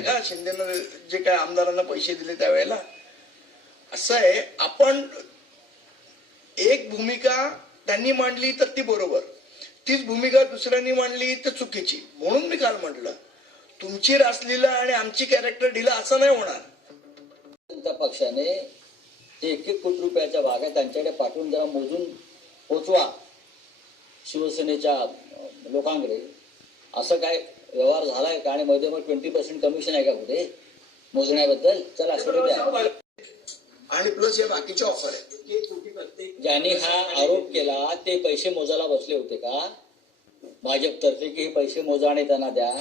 बघितलं का शिंदेनं जे काय आमदारांना पैसे दिले त्यावेळेला? असं आहे, आपण एक भूमिका त्यांनी मांडली तर ती बरोबर, तीच भूमिका दुसऱ्यांनी मांडली तर चुकीची. म्हणून मी काल म्हटलं तुमची रासलीला आणि आमची कॅरेक्टर ढिला असं नाही होणार. जनता पक्षाने जे 1-1 कोटी रुपयाच्या भागा त्यांच्याकडे पाठवून जरा मोजून पोचवा शिवसेनेच्या लोकांकडे, असं काय व्यवहार झालाय का? आणि मध्ये मग 20% कमिशन आहे का कुठे मोजण्याबद्दल? चला सोडू द्या. आणि प्लस या बाकीच्या ऑफर आहेत. ज्यांनी हा आरोप केला ते पैसे मोजायला बसले होते का भाजपतर्फे, की हे पैसे मोजा आणि त्यांना द्या?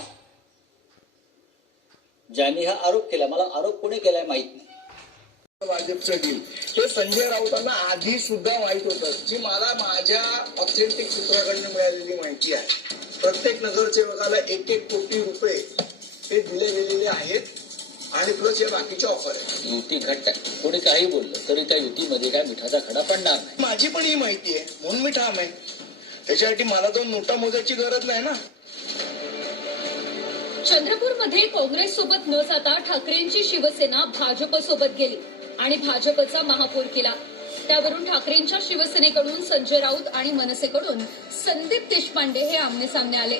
ज्यांनी हा आरोप केला, मला आरोप कोणी केलाय माहित नाही. भाजपचं डील हे संजय राऊतांना आधी सुद्धा माहित होतं, जी मला माझ्या ऑथेंटिक सूत्राकडनं मिळालेली माहिती आहे. प्रत्येक नगरसेवकाला 1-1 कोटी रुपये हे दिले गेलेले आहेत आणि प्लस या बाकीच्या ऑफर आहेत. युती घट्ट आहे. कोणी काही बोललं तरी त्या युतीमध्ये काय मिठाचा खडा पडणार नाही. माझी पण ही माहिती आहे म्हणून मी ठाम आहे. त्याच्यासाठी मला तो नोटा मोजायची गरज नाही ना. चंद्रपूरमध्ये काँग्रेस सोबत न जाता ठाकरेंची शिवसेना भाजप सोबत गेली आणि भाजपचा महापौर केला. त्यावरून ठाकरेंच्या शिवसेनेकडून संजय राऊत आणि मनसेकडून संदीप देशपांडे हे आमनेसामने आले.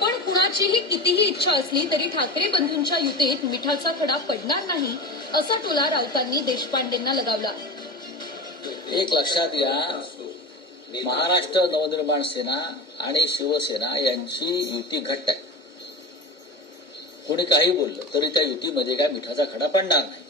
पण कुणाचीही कितीही इच्छा असली तरी ठाकरे बंधूंच्या युतीत मिठाचा खडा पडणार नाही, असा टोला राऊतांनी देशपांडेंना लगावला. एक लक्षात घ्या, महाराष्ट्र नवनिर्माण सेना आणि शिवसेना यांची युती घट्ट आहे. कोणी काही बोललं तरी त्या युतीमध्ये काय मिठाचा खडा पडणार नाही.